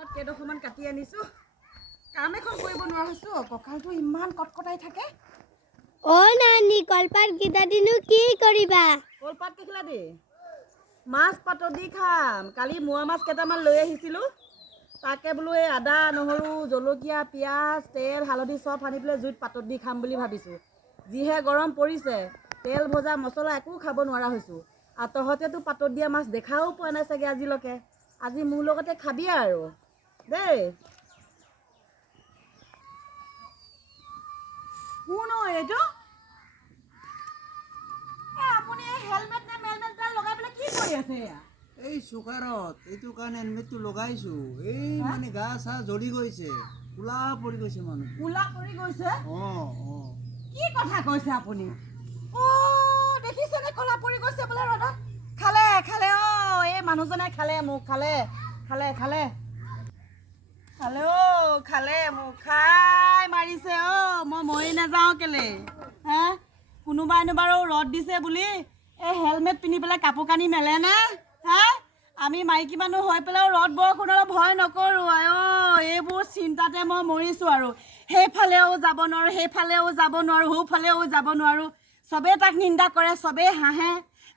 কলপাত কেইডোখৰমান কাটি আনিছোঁ। কাম এখন কৰিব নোৱাৰা হৈছোঁ। কঁকালটো ইমান কটকটাই থাকে। নানি কলপাত কেইটা দিনো কি কৰিবা? কলপাত কেইখিলা দি মাছ পাতত দি খাম। কালি মোৱা মাছ কেইটামান লৈ আহিছিলোঁ। তাকে বোলো এই আদা নহৰু জলকীয়া পিঁয়াজ তেল হালধি চব সানি পেলাই জুইত পাতত দি খাম বুলি ভাবিছোঁ। যিহে গৰম পৰিছে, তেল ভজা মছলা একো খাব নোৱাৰা হৈছোঁ। আৰু তহঁতেতো পাতত দিয়া মাছ দেখাও পোৱা নাই চাগে আজিলৈকে। আজি মোৰ লগতে খাবি আৰু দেই। শুন এইটো আপুনি হেলমেট নে মেলমেট লগাই পেলাই কি কৰি আছে? এই চুকাৰত এইটো কাৰণে হেলমেটটো লগাইছো। এই মানে গা চা জ্বলি গৈছে, কোলা পৰি গৈছে মানুহ। কোলা পৰি গৈছে? কি কথা কৈছে আপুনি? দেখিছেনে কোলা পৰি গৈছে বোলে ৰ'দত? খালে খালে এই মানুহজনে খালে মোক খালে খালে খালে খালে খালে মোক খাই মাৰিছে। মই মৰি নাযাওঁ কেলে? হা কোনোবাইনো বাৰু ৰ'দ দিছে বুলি এই হেলমেট পিন্ধি পেলাই কাপোৰ কানি মেলে নে? হা আমি মাইকী মানুহ হৈ পেলাইও ৰ'দ বৰষুণলৈ ভয় নকৰোঁ। এইবোৰ চিন্তাতে মই মৰিছোঁ আৰু। সেইফালেও যাব নোৱাৰোঁ, সেইফালেও যাব নোৱাৰোঁ, সোঁফালেও যাব নোৱাৰোঁ। চবেই তাক নিন্দা কৰে, চবেই হাঁহে।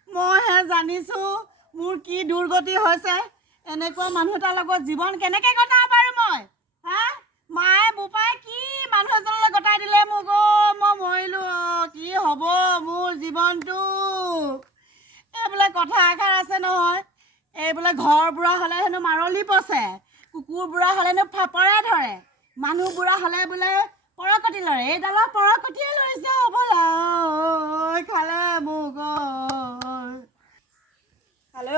মইহে জানিছোঁ মোৰ কি দুৰ্গতি হৈছে। এনেকুৱা মানুহ এটাৰ লগত জীৱন কেনেকৈ কটাব পাৰোঁ মই? হা মায়ে বোপাই কি মানুহ এজনলৈ গতাই দিলে মোক। মই মৰিলোঁ। কি হ'ব মোৰ জীৱনটো? এইবোলে কথা এষাৰ আছে নহয়, এইবোলে ঘৰ বুঢ়া হ'লে হেনো মাৰলি পচে, কুকুৰ বুঢ়া হ'লেনো ফাপৰে ধৰে, মানুহ বুঢ়া হ'লে বোলে পৰকটি লৰে। এইডালৰ পৰকটিয়ে লৈছে হ'বলা। খালে মোক খালে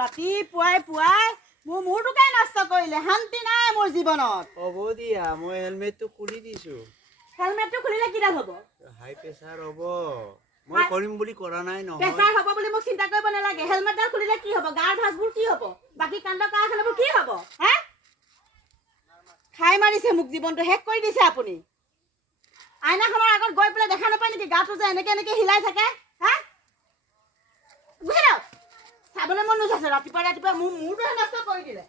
ৰাতিপুৱাই পুৱাই মোৰ মূৰটোকে নষ্ট কৰিলে। শান্তি নাই মোৰ জীৱনত। হ'ব দিয়া, মই হেলমেটটো খুলি দিছো। হেলমেটটো খুলিলে কিডাল হ'ব? হাই প্ৰেছাৰ হ'ব। মই কৰিম বুলি কৰা নাই নহয়। প্ৰেছাৰ হ'ব বুলি মোক চিন্তা কৰিব নালাগে। হেলমেটডাল খুলিলে কি হ'ব? গাৰ ভাঁজবোৰ কি হ'ব? বাকী কাণ্ড কাৰখানাবোৰ কি হ'ব? হে খাই মাৰিছে মোক, জীৱনটো শেষ কৰি দিছে আপুনি। আইনাখনৰ আগত গৈ পেলাই দেখা নাপায় নেকি গাটো যে এনেকে এনেকে হিলাই থাকে? হা বুজি চাবলৈ মন নোযোৱা ৰাতিপুৱা ৰাতিপুৱা মোৰ মূৰটোহে নষ্ট কৰি দিলে।